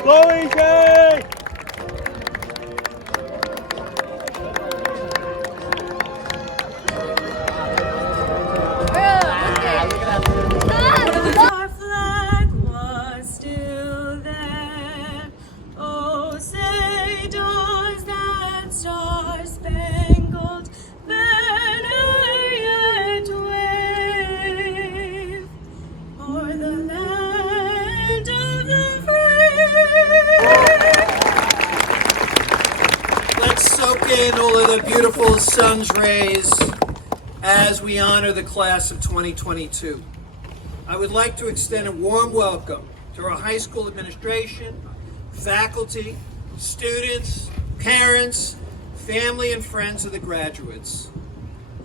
Chloe, Chang! Our flag was still there. Oh, say does that star-spangled banner yet wave o'er the land of the free? Let's soak in all of the beautiful sun's rays as we honor the class of 2022. I would like to extend a warm welcome to our high school administration, faculty, students, parents, family, and friends of the graduates.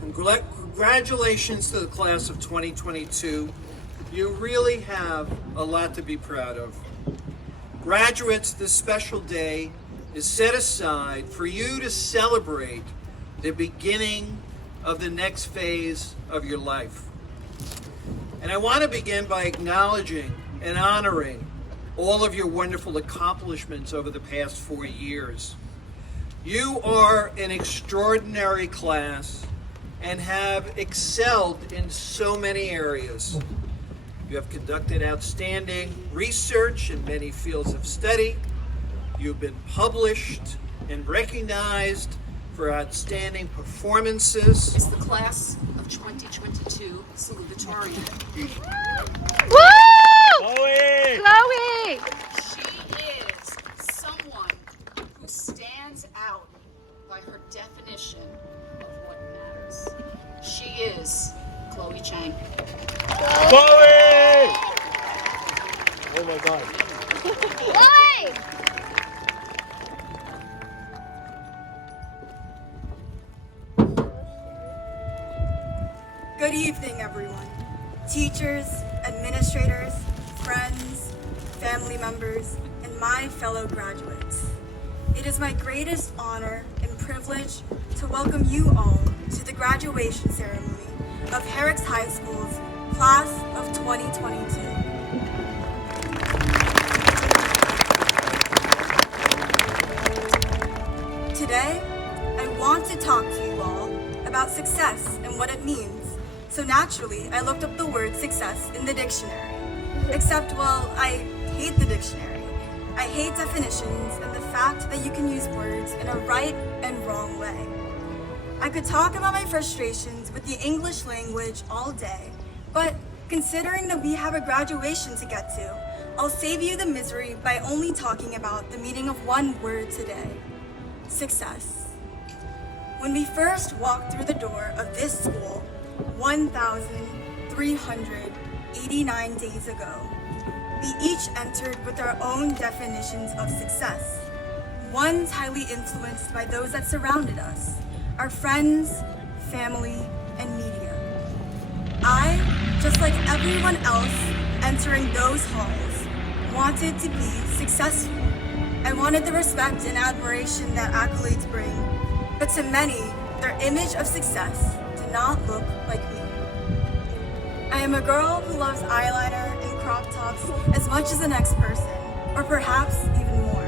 Congratulations to the class of 2022. You really have a lot to be proud of. Graduates, this special day is set aside for you to celebrate the beginning of the next phase of your life. And I want to begin by acknowledging and honoring all of your wonderful accomplishments over the past 4 years. You are an extraordinary class and have excelled in so many areas. You have conducted outstanding research in many fields of study. You've been published and recognized for outstanding performances. It's the class of 2022 Salutatorian. Chloe! Chloe! She is someone who stands out by her definition of what matters. She is Chloe Chang. Chloe! Oh my God. Chloe! Good evening, everyone. Teachers, administrators, friends, family members, and my fellow graduates. It is my greatest honor and privilege to welcome you all to the graduation ceremony of Herricks High School's class of 2022. Today, I want to talk to you all about success and what it means. So naturally, I looked up the word success in the dictionary. Except, well, I hate the dictionary. I hate definitions and the fact that you can use words in a right and wrong way. I could talk about my frustrations with the English language all day, but considering that we have a graduation to get to, I'll save you the misery by only talking about the meaning of one word today: success. When we first walked through the door of this school 1,389 days ago, we each entered with our own definitions of success. One's highly influenced by those that surrounded us, our friends, family, and media. I, just like everyone else entering those halls, wanted to be successful. I wanted the respect and admiration that accolades bring, but to many, their image of success did not look like me. I am a girl who loves eyeliner and crop tops as much as the next person, or perhaps even more.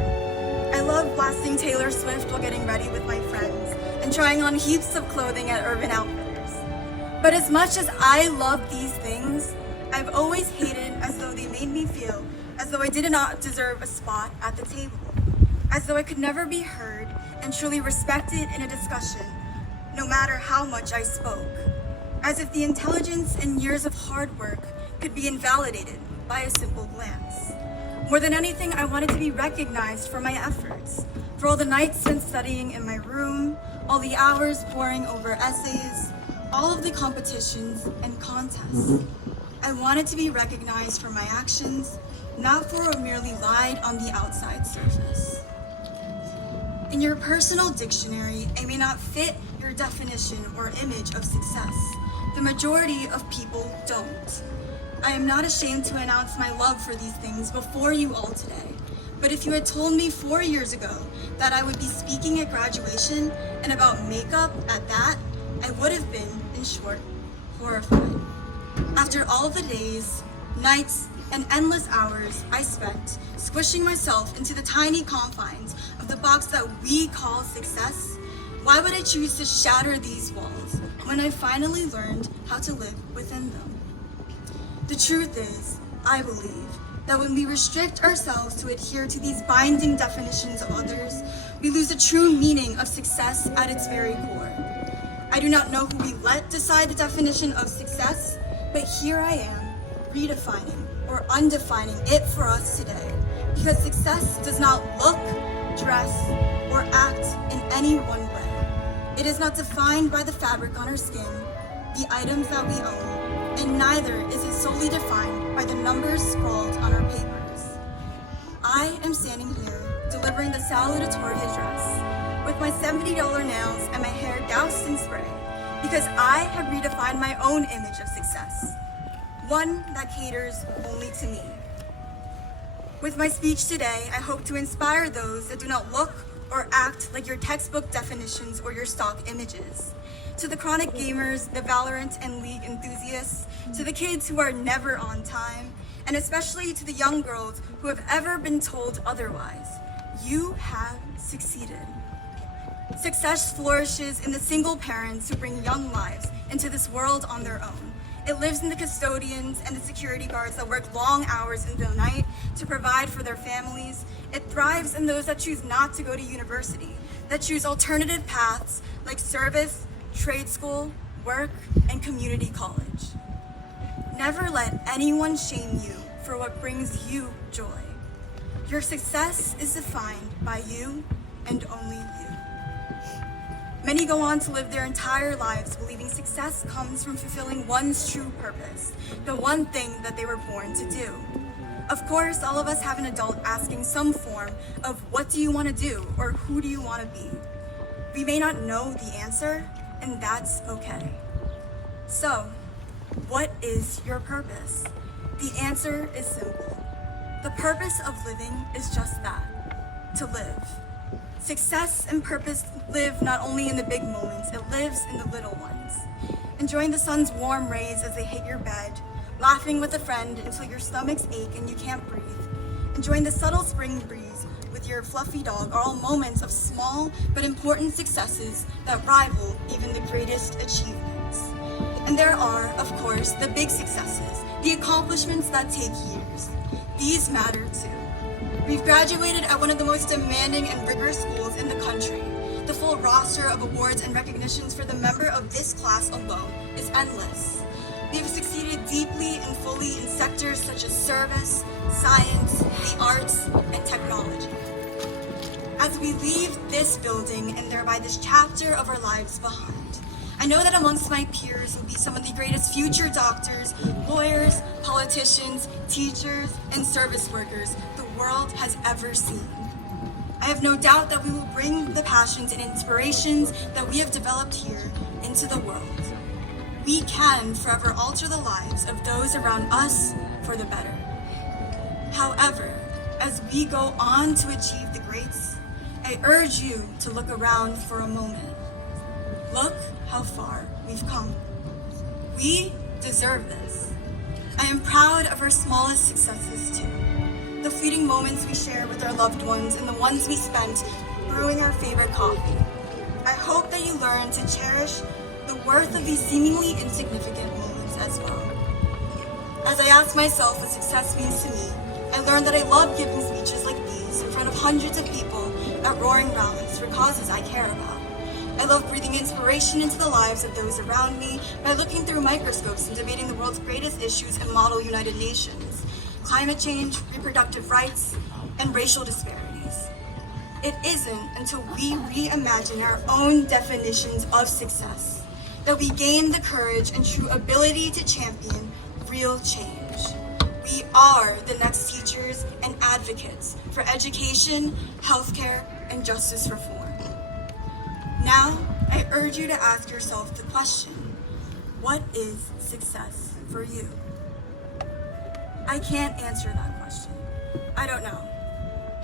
I love blasting Taylor Swift while getting ready with my friends and trying on heaps of clothing at Urban Outfitters. But as much as I love these things, I've always hated as though they made me feel as though I did not deserve a spot at the table, as though I could never be heard and truly respected in a discussion, no matter how much I spoke, as if the intelligence and years of hard work could be invalidated by a simple glance. More than anything, I wanted to be recognized for my efforts, for all the nights spent studying in my room, all the hours poring over essays, all of the competitions and contests. I wanted to be recognized for my actions, not for what merely lied on the outside surface. In your personal dictionary, I may not fit your definition or image of success. The majority of people don't. I am not ashamed to announce my love for these things before you all today. But if you had told me 4 years ago that I would be speaking at graduation and about makeup at that, I would have been, in short, horrified. After all the days, Nights and endless hours I spent squishing myself into the tiny confines of the box that we call success. Why would I choose to shatter these walls when I finally learned how to live within them? The truth is, I believe that when we restrict ourselves to adhere to these binding definitions of others, we lose the true meaning of success at its very core. I do not know who we let decide the definition of success, but here I am, redefining or undefining it for us today, because success does not look, dress, or act in any one way. It is not defined by the fabric on our skin, the items that we own, and neither is it solely defined by the numbers scrawled on our papers. I am standing here delivering the Salutatory address with my $70 nails and my hair doused in spray because I have redefined my own image of success, one that caters only to me. With my speech today, I hope to inspire those that do not look or act like your textbook definitions or your stock images. To the chronic gamers, the Valorant and League enthusiasts, to the kids who are never on time, and especially to the young girls who have ever been told otherwise, you have succeeded. Success flourishes in the single parents who bring young lives into this world on their own. It lives in the custodians and the security guards that work long hours in the night to provide for their families. It thrives in those that choose not to go to university, that choose alternative paths like service, trade school, work, and community college. Never let anyone shame you for what brings you joy. Your success is defined by you and only you. Many go on to live their entire lives believing success comes from fulfilling one's true purpose, the one thing that they were born to do. Of course, all of us have an adult asking some form of what do you want to do or who do you want to be? We may not know the answer, and that's okay. So, what is your purpose? The answer is simple. The purpose of living is just that, to live. Success and purpose live not only in the big moments, it lives in the little ones. Enjoying the sun's warm rays as they hit your bed, laughing with a friend until your stomachs ache and you can't breathe. Enjoying the subtle spring breeze with your fluffy dog are all moments of small but important successes that rival even the greatest achievements. And there are, of course, the big successes, the accomplishments that take years. These matter too. We've graduated at one of the most demanding and rigorous schools in the country. The full roster of awards and recognitions for the member of this class alone is endless. We have succeeded deeply and fully in sectors such as service, science, the arts, and technology. As we leave this building and thereby this chapter of our lives behind, I know that amongst my peers will be some of the greatest future doctors, lawyers, politicians, teachers, and service workers the world has ever seen. I have no doubt that we will bring the passions and inspirations that we have developed here into the world. We can forever alter the lives of those around us for the better. However, as we go on to achieve the greats, I urge you to look around for a moment. Look how far we've come. We deserve this. I am proud of our smallest successes too. The fleeting moments we share with our loved ones and the ones we spent brewing our favorite coffee. I hope that you learn to cherish the worth of these seemingly insignificant moments as well. As I ask myself what success means to me, I learned that I love giving speeches like these in front of hundreds of people at roaring rallies for causes I care about. I love breathing inspiration into the lives of those around me by looking through microscopes and debating the world's greatest issues and model United Nations: climate change, reproductive rights, and racial disparities. It isn't until we reimagine our own definitions of success that we gain the courage and true ability to champion real change. We are the next teachers and advocates for education, healthcare, and justice reform. Now, I urge you to ask yourself the question, what is success for you? I can't answer that question. I don't know.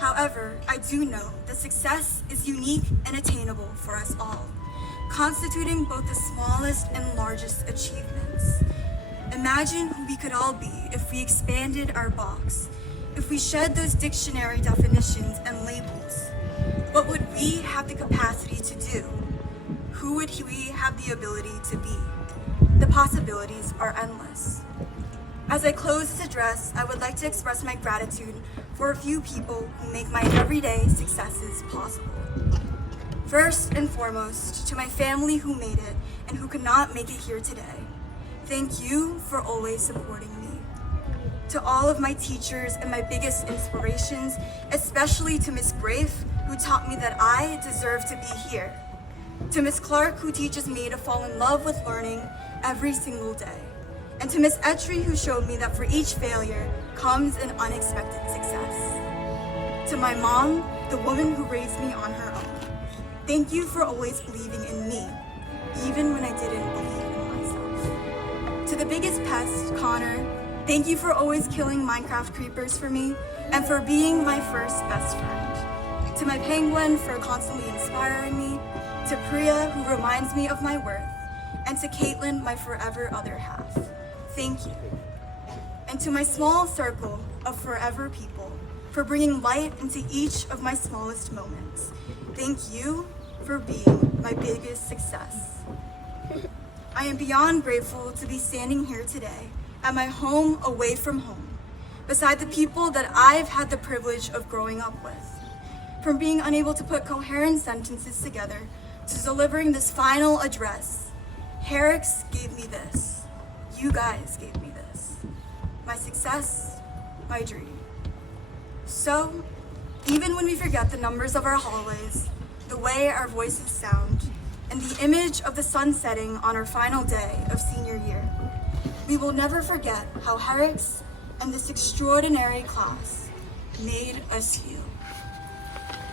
However, I do know that success is unique and attainable for us all, constituting both the smallest and largest achievements. Imagine who we could all be if we expanded our box, if we shed those dictionary definitions and labels. What would we have the capacity to do? Who would we have the ability to be? The possibilities are endless. As I close this address, I would like to express my gratitude for a few people who make my everyday successes possible. First and foremost, to my family who made it and who could not make it here today. Thank you for always supporting me. To all of my teachers and my biggest inspirations, especially to Miss Grafe, who taught me that I deserve to be here. To Miss Clark, who teaches me to fall in love with learning every single day. And to Miss Etry, who showed me that for each failure comes an unexpected success. To my mom, the woman who raised me on her own. Thank you for always believing in me, even when I didn't believe in myself. To the biggest pest, Connor, thank you for always killing Minecraft creepers for me and for being my first best friend. To my penguin for constantly inspiring me. To Priya, who reminds me of my worth. And to Caitlin, my forever other half. Thank you. And to my small circle of forever people for bringing light into each of my smallest moments. Thank you for being my biggest success. I am beyond grateful to be standing here today at my home away from home, beside the people that I've had the privilege of growing up with. From being unable to put coherent sentences together to delivering this final address, Herricks gave me this. You guys gave me this. My success, my dream. So, even when we forget the numbers of our hallways, the way our voices sound, and the image of the sun setting on our final day of senior year, we will never forget how Herricks and this extraordinary class made us feel.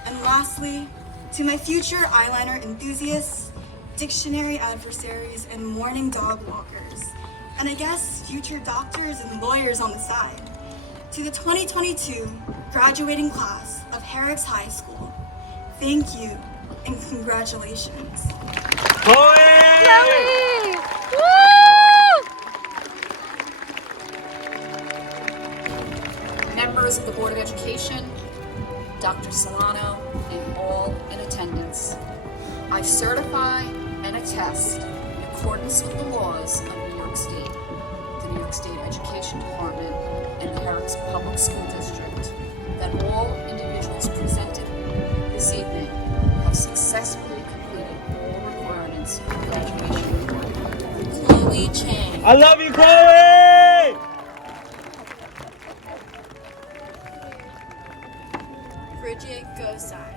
And lastly, to my future eyeliner enthusiasts, dictionary adversaries, and morning dog walkers, and I guess future doctors and lawyers on the side, to the 2022 graduating class of Herricks High School, thank you and congratulations. Chloe! Woo! Members of the Board of Education, Dr. Solano, and all in attendance, I certify and attest, in accordance with the laws of New York State, the New York State Education Department, and the Herricks Public School District, that all individuals presented this evening have successfully completed all requirements of graduation. Chloe Chang. I love you, Chloe! Bridget Goside.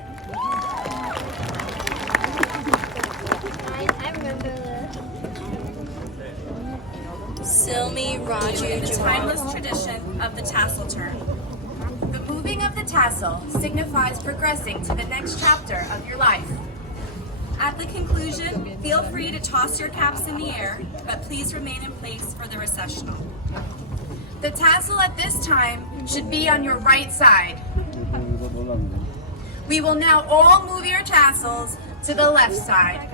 I remember this. Silmi Raju, the timeless tradition of the tassel turn. The moving of the tassel signifies progressing to the next chapter of your life. At the conclusion, feel free to toss your caps in the air, but please remain in place for the recessional. The tassel at this time should be on your right side. We will now all move your tassels to the left side.